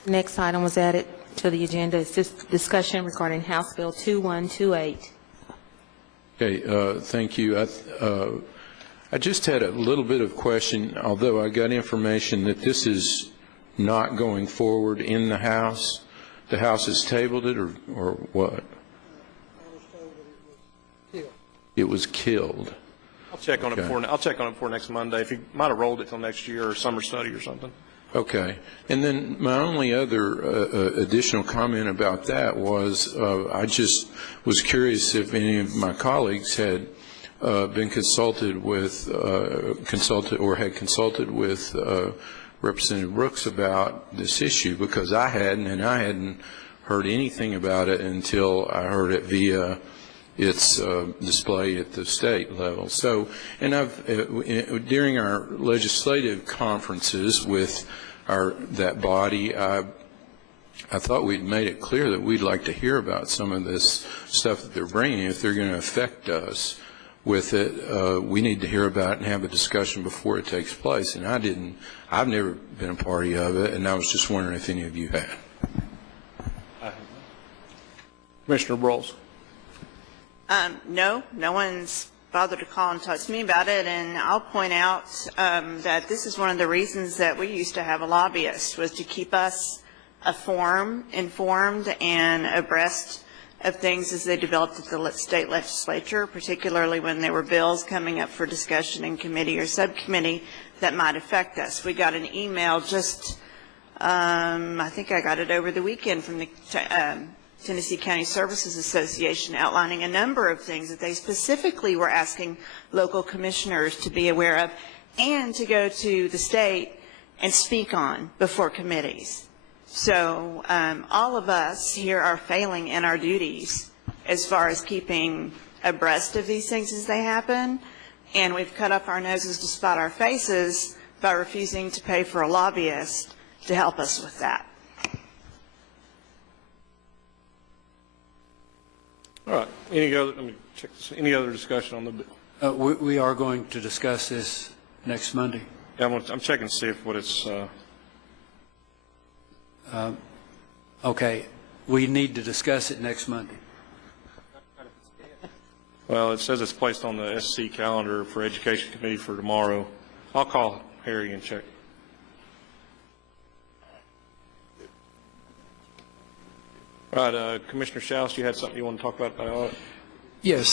Next item was added to the agenda is this discussion regarding House Bill 2128. Okay, thank you. I just had a little bit of question, although I got information that this is not going forward in the House. The House has tabled it, or what? It was killed. I'll check on it before. I'll check on it before next Monday. If you might have rolled it till next year or summer study or something. Okay. And then my only other additional comment about that was I just was curious if any of my colleagues had been consulted with Representative Brooks about this issue, because I hadn't, and I hadn't heard anything about it until I heard it via its display at the state level. So, and during our legislative conferences with that body, I thought we'd made it clear that we'd like to hear about some of this stuff that they're bringing. If they're going to affect us with it, we need to hear about it and have a discussion before it takes place. And I've never been a party of it, and I was just wondering if any of you had. Commissioner Brawls. No one's bothered to call and talk to me about it, and I'll point out that this is one of the reasons that we used to have a lobbyist, was to keep us informed and abreast of things as they developed at the state legislature, particularly when there were bills coming up for discussion in committee or subcommittee that might affect us. We got an email just, I think I got it over the weekend from the Tennessee County Services Association outlining a number of things that they specifically were asking local commissioners to be aware of and to go to the state and speak on before committees. So all of us here are failing in our duties as far as keeping abreast of these things as they happen, and we've cut up our noses to spite our faces by refusing to pay for a lobbyist to help us with that. All right. Let me check this. Any other discussion on the bill? We are going to discuss this next Monday. Yeah, I'm checking to see if what it's. Okay. We need to discuss it next Monday. Well, it says it's placed on the SC calendar for Education Committee for tomorrow. I'll call Harry and check. All right, Commissioner Schaus, you had something you want to talk about? Yes.